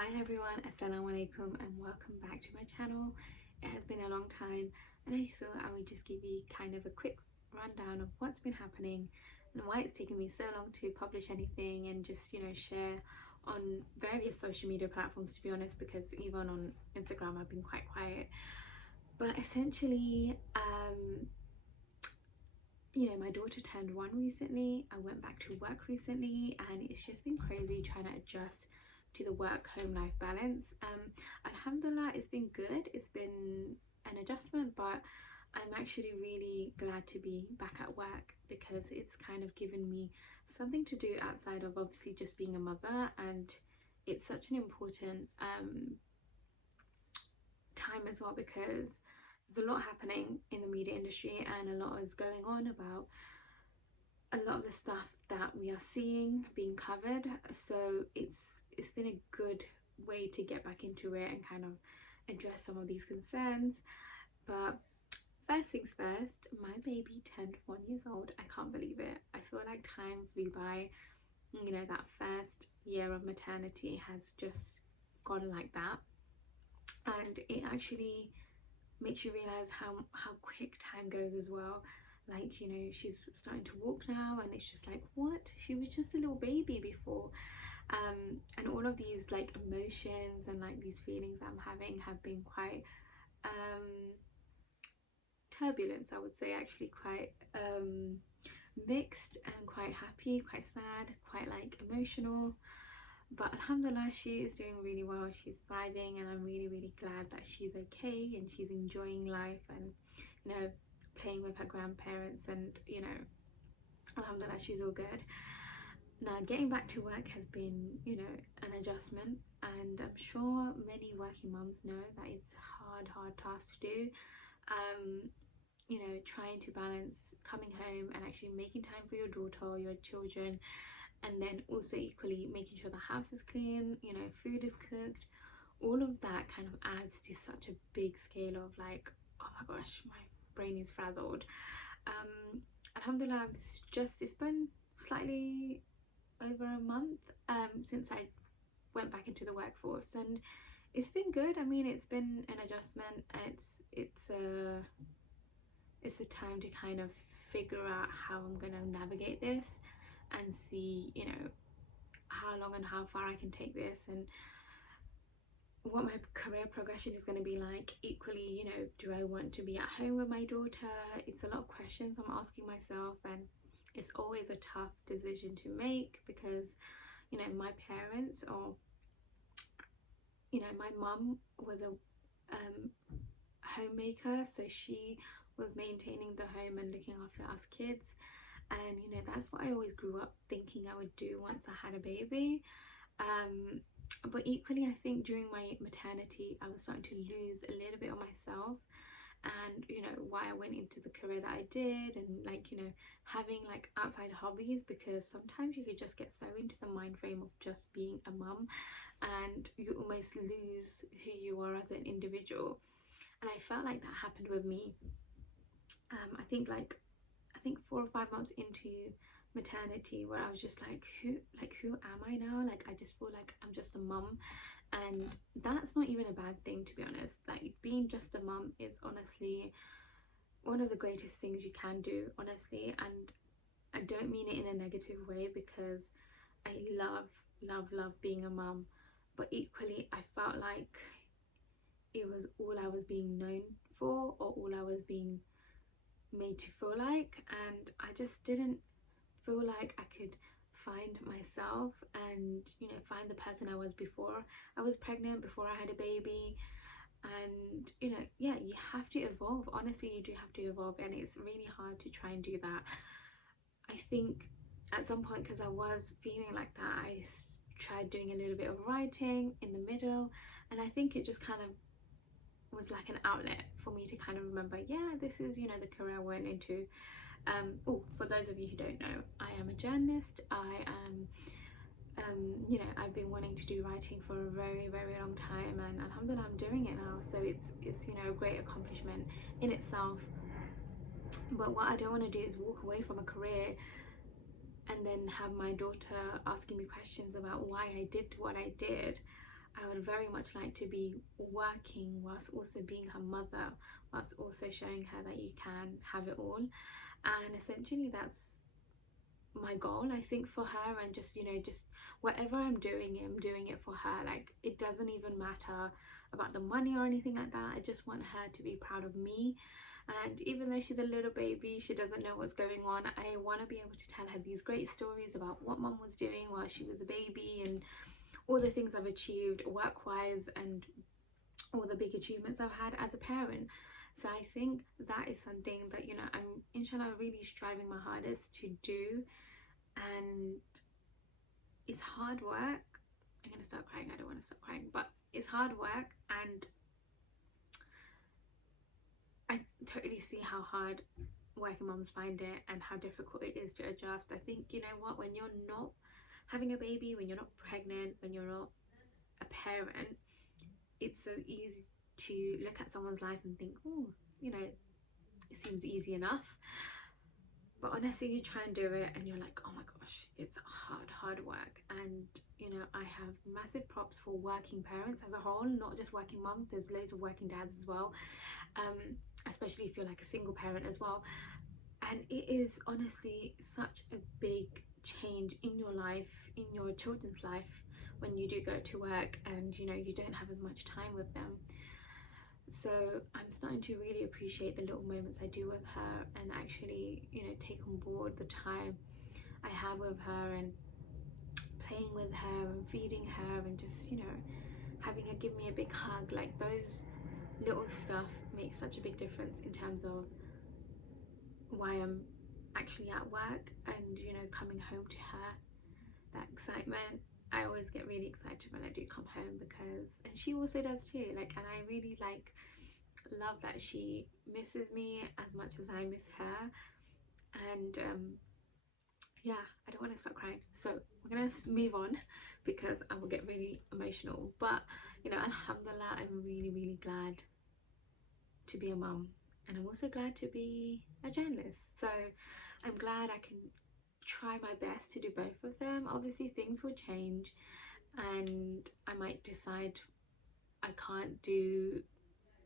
Hi everyone, assalamu alaikum and welcome back to my channel. It has been a long time and I thought I would just give you kind of a quick rundown of what's been happening and why it's taken me so long to publish anything and just, share on various social media platforms, to be honest, because even on Instagram I've been quite quiet. But essentially, my daughter turned 1 recently. I went back to work recently and it's just been crazy trying to adjust to the work home life balance. Alhamdulillah, it's been good. It's been an adjustment, but I'm actually really glad to be back at work because it's kind of given me something to do outside of obviously just being a mother, and it's such an important time as well because there's a lot happening in the media industry and a lot is going on about a lot of the stuff that we are seeing being covered. So it's been a good way to get back into it and kind of address some of these concerns. But first things first, my baby turned 1 year old. I can't believe it. I feel like time flew by. That first year of maternity has just gone like that, and it actually makes you realize how quick time goes as well. Like, she's starting to walk now and it's just like, what, she was just a little baby before. And all of these like emotions and like these feelings I'm having have been quite turbulent, I would say, actually quite mixed and quite happy, quite sad, quite like emotional. But alhamdulillah, she is doing really well. She's thriving and I'm really glad that she's okay and she's enjoying life and playing with her grandparents, and alhamdulillah, she's all good. Now getting back to work has been an adjustment, and I'm sure many working mums know that it's a hard task to do. Trying to balance coming home and actually making time for your daughter or your children, and then also equally making sure the house is clean, food is cooked. All of that kind of adds to such a big scale of like, oh my gosh, my brain is frazzled. Alhamdulillah, it's been slightly over a month since I went back into the workforce, and it's been good. I mean, it's been an adjustment. It's a time to kind of figure out how I'm gonna navigate this and see how long and how far I can take this and what my career progression is going to be like. Equally, do I want to be at home with my daughter? It's a lot of questions I'm asking myself, and it's always a tough decision to make because my parents, or my mum was a homemaker, so she was maintaining the home and looking after us kids, and that's what I always grew up thinking I would do once I had a baby. But equally, I think during my maternity I was starting to lose a little bit of myself, and why I went into the career that I did, and like having like outside hobbies, because sometimes you could just get so into the mind frame of just being a mum and you almost lose who you are as an individual. And I felt like that happened with me. I think 4 or 5 months into maternity, where I was just like, who am I now? Like, I just feel like I'm just a mum, and that's not even a bad thing, to be honest. Like, being just a mum is honestly one of the greatest things you can do, honestly. And I don't mean it in a negative way, because I love being a mum, but equally I felt like it was all I was being known for, or all I was being made to feel like, and I just didn't feel like I could find myself and find the person I was before I was pregnant, before I had a baby. And yeah, you have to evolve. Honestly, you do have to evolve, and it's really hard to try and do that. I think at some point, because I was feeling like that, I tried doing a little bit of writing in the middle, and I think it just kind of was like an outlet for me to kind of remember, yeah, this is the career I went into. For those of you who don't know, I am a journalist. I am I've been wanting to do writing for a very long time, and alhamdulillah, I'm doing it now. So it's a great accomplishment in itself. But what I don't want to do is walk away from a career and then have my daughter asking me questions about why I did what I did. I would very much like to be working whilst also being her mother, whilst also showing her that you can have it all. And essentially that's my goal, I think, for her. And just, you know, just whatever I'm doing it for her. Like, it doesn't even matter about the money or anything like that. I just want her to be proud of me. And even though she's a little baby, she doesn't know what's going on, I want to be able to tell her these great stories about what mum was doing while she was a baby, and all the things I've achieved work-wise, and all the big achievements I've had as a parent. So I think that is something that, you know, I'm inshallah really striving my hardest to do. And it's hard work. I'm gonna start crying. I don't want to stop crying, but it's hard work, and I totally see how hard working moms find it and how difficult it is to adjust. I think, you know what, when you're not having a baby, when you're not pregnant, when you're not a parent, it's so easy to look at someone's life and think, oh, you know, it seems easy enough. But honestly, you try and do it and you're like, oh my gosh, it's hard work. And, you know, I have massive props for working parents as a whole, not just working mums. There's loads of working dads as well, especially if you're like a single parent as well. And it is honestly such a big change in your life, in your children's life, when you do go to work and, you know, you don't have as much time with them. So I'm starting to really appreciate the little moments I do with her, and actually, you know, take on board the time I have with her, and playing with her and feeding her, and just, you know, having her give me a big hug. Like, those little stuff makes such a big difference in terms of why I'm actually at work, and, you know, coming home to her, that excitement. I always get really excited when I do come home, because, and she also does too, like, and I really love that she misses me as much as I miss her. And yeah, I don't want to stop crying, so we're gonna move on because I will get really emotional. But, you know, alhamdulillah, I'm really glad to be a mum, and I'm also glad to be a journalist. So I'm glad I can try my best to do both of them. Obviously things will change, and I might decide I can't do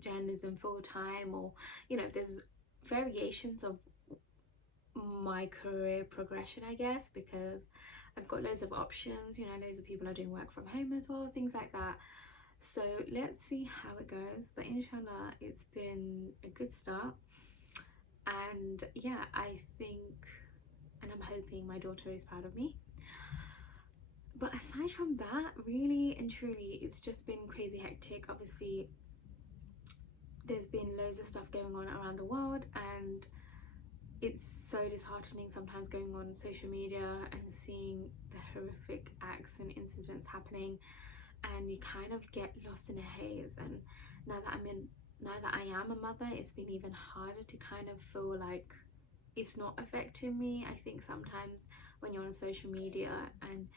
journalism full time, or, you know, there's variations of my career progression, I guess, because I've got loads of options. You know, loads of people are doing work from home as well, things like that. So let's see how it goes, but inshallah it's been a good start. And yeah, I think, and I'm hoping my daughter is proud of me. But aside from that, really and truly, it's just been crazy hectic. Obviously there's been loads of stuff going on around the world, and it's so disheartening sometimes going on social media and seeing the horrific acts and incidents happening, and you kind of get lost in a haze. And now that I am a mother, it's been even harder to kind of feel like it's not affecting me. I think sometimes when you're on social media and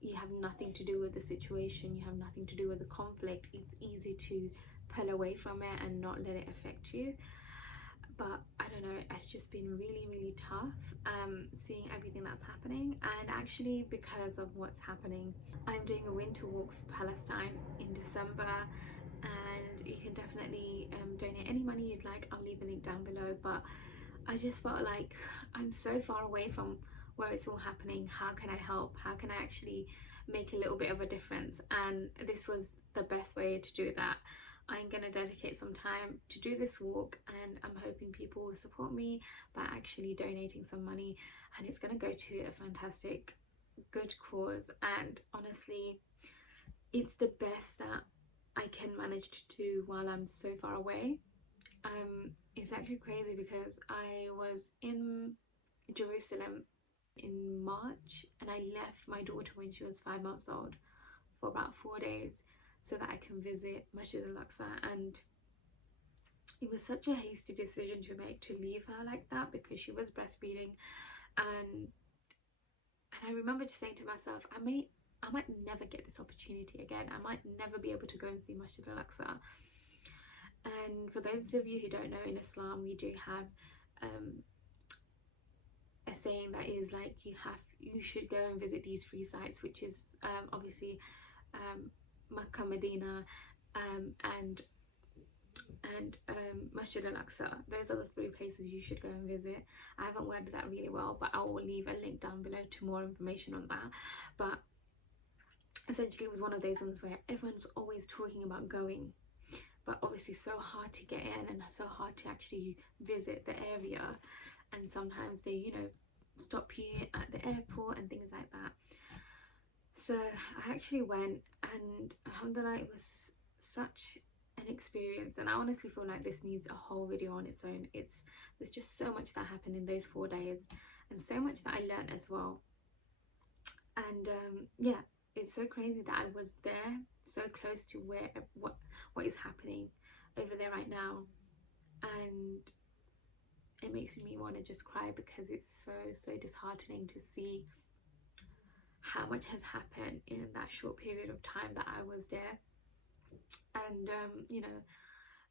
you have nothing to do with the situation, you have nothing to do with the conflict, it's easy to pull away from it and not let it affect you. But I don't know, it's just been really tough seeing everything that's happening. And actually, because of what's happening, I'm doing a winter walk for Palestine in December, and you can definitely donate any money you'd like. I'll leave a link down below. But I just felt like I'm so far away from where it's all happening. How can I help? How can I actually make a little bit of a difference? And this was the best way to do that. I'm going to dedicate some time to do this walk, and I'm hoping people will support me by actually donating some money, and it's going to go to a fantastic good cause. And honestly, it's the best that I can manage to do while I'm so far away. It's actually crazy because I was in Jerusalem in March, and I left my daughter when she was 5 months old for about 4 days so that I can visit Masjid al-Aqsa. And it was such a hasty decision to make, to leave her like that, because she was breastfeeding. And I remember just saying to myself, I might never get this opportunity again. I might never be able to go and see Masjid al-Aqsa. And for those of you who don't know, in Islam we do have a saying that is like, you should go and visit these 3 sites, which is obviously Makkah, Medina, and Masjid al-Aqsa. Those are the 3 places you should go and visit. I haven't worded that really well, but I will leave a link down below to more information on that. But essentially it was one of those ones where everyone's always talking about going, but obviously so hard to get in and so hard to actually visit the area, and sometimes they, you know, stop you at the airport and things like that. So I actually went, and alhamdulillah, it was such an experience, and I honestly feel like this needs a whole video on its own. There's just so much that happened in those 4 days, and so much that I learned as well. And yeah, it's so crazy that I was there, so close to what is happening over there right now, and it makes me want to just cry, because it's so disheartening to see how much has happened in that short period of time that I was there. And you know,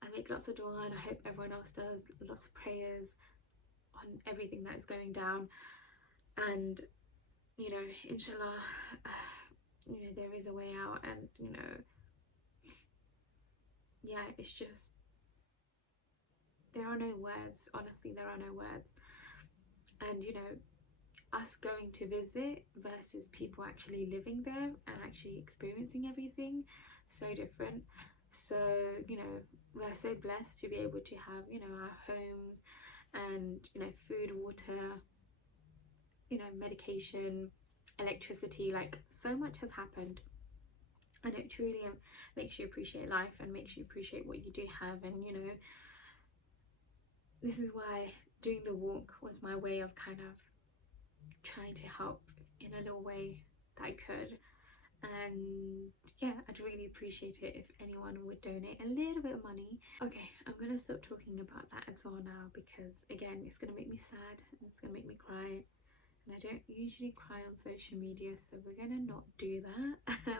I make lots of dua, and I hope everyone else does, lots of prayers on everything that is going down. And you know, inshallah, you know, there is a way out. And you know, yeah, it's just, there are no words, honestly, there are no words. And you know, us going to visit versus people actually living there and actually experiencing everything, so different. So you know, we're so blessed to be able to have, you know, our homes, and you know, food, water, you know, medication, electricity. Like, so much has happened, and it truly makes you appreciate life and makes you appreciate what you do have. And you know, this is why doing the walk was my way of kind of trying to help in a little way that I could. And yeah, I'd really appreciate it if anyone would donate a little bit of money. Okay, I'm gonna stop talking about that as well now, because again, it's gonna make me sad and it's gonna make me cry, and I don't usually cry on social media, so we're gonna not do that.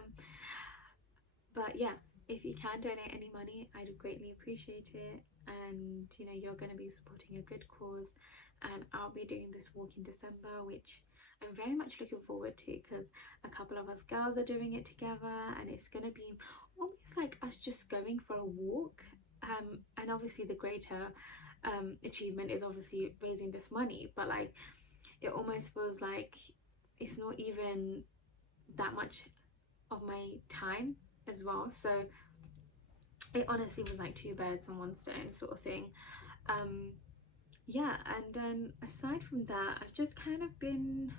But yeah, if you can donate any money, I'd greatly appreciate it. And you know, you're going to be supporting a good cause, and I'll be doing this walk in December, which I'm very much looking forward to, because a couple of us girls are doing it together, and it's going to be almost like us just going for a walk. And obviously the greater achievement is obviously raising this money, but like, it almost feels like it's not even that much of my time as well. So it honestly was like 2 birds and 1 stone sort of thing. Yeah, and then aside from that, I've just kind of been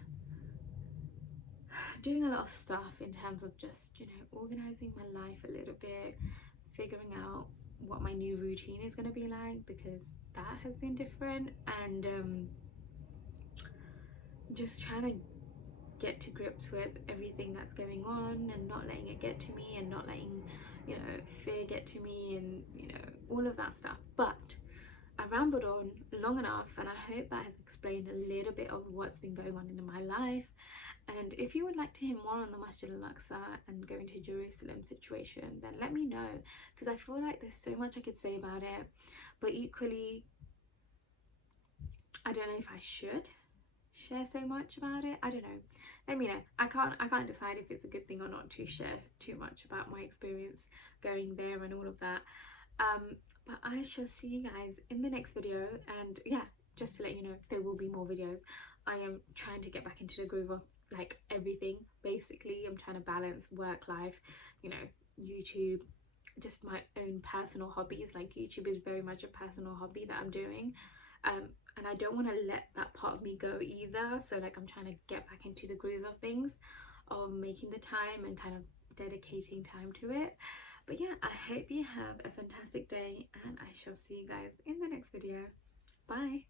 doing a lot of stuff in terms of just, you know, organizing my life a little bit, figuring out what my new routine is going to be like, because that has been different. And just trying to get to grips with everything that's going on, and not letting it get to me, and not letting, you know, fear get to me, and you know, all of that stuff. But I rambled on long enough, and I hope that has explained a little bit of what's been going on in my life. And if you would like to hear more on the Masjid al-Aqsa and going to Jerusalem situation, then let me know, because I feel like there's so much I could say about it, but equally I don't know if I should share so much about it. I don't know, let me know. I can't decide if it's a good thing or not to share too much about my experience going there and all of that. But I shall see you guys in the next video. And yeah, just to let you know, there will be more videos. I am trying to get back into the groove of like everything, basically. I'm trying to balance work life, you know, YouTube, just my own personal hobbies. Like, YouTube is very much a personal hobby that I'm doing, and I don't want to let that part of me go either. So like, I'm trying to get back into the groove of things, of making the time and kind of dedicating time to it. But yeah, I hope you have a fantastic day, and I shall see you guys in the next video. Bye.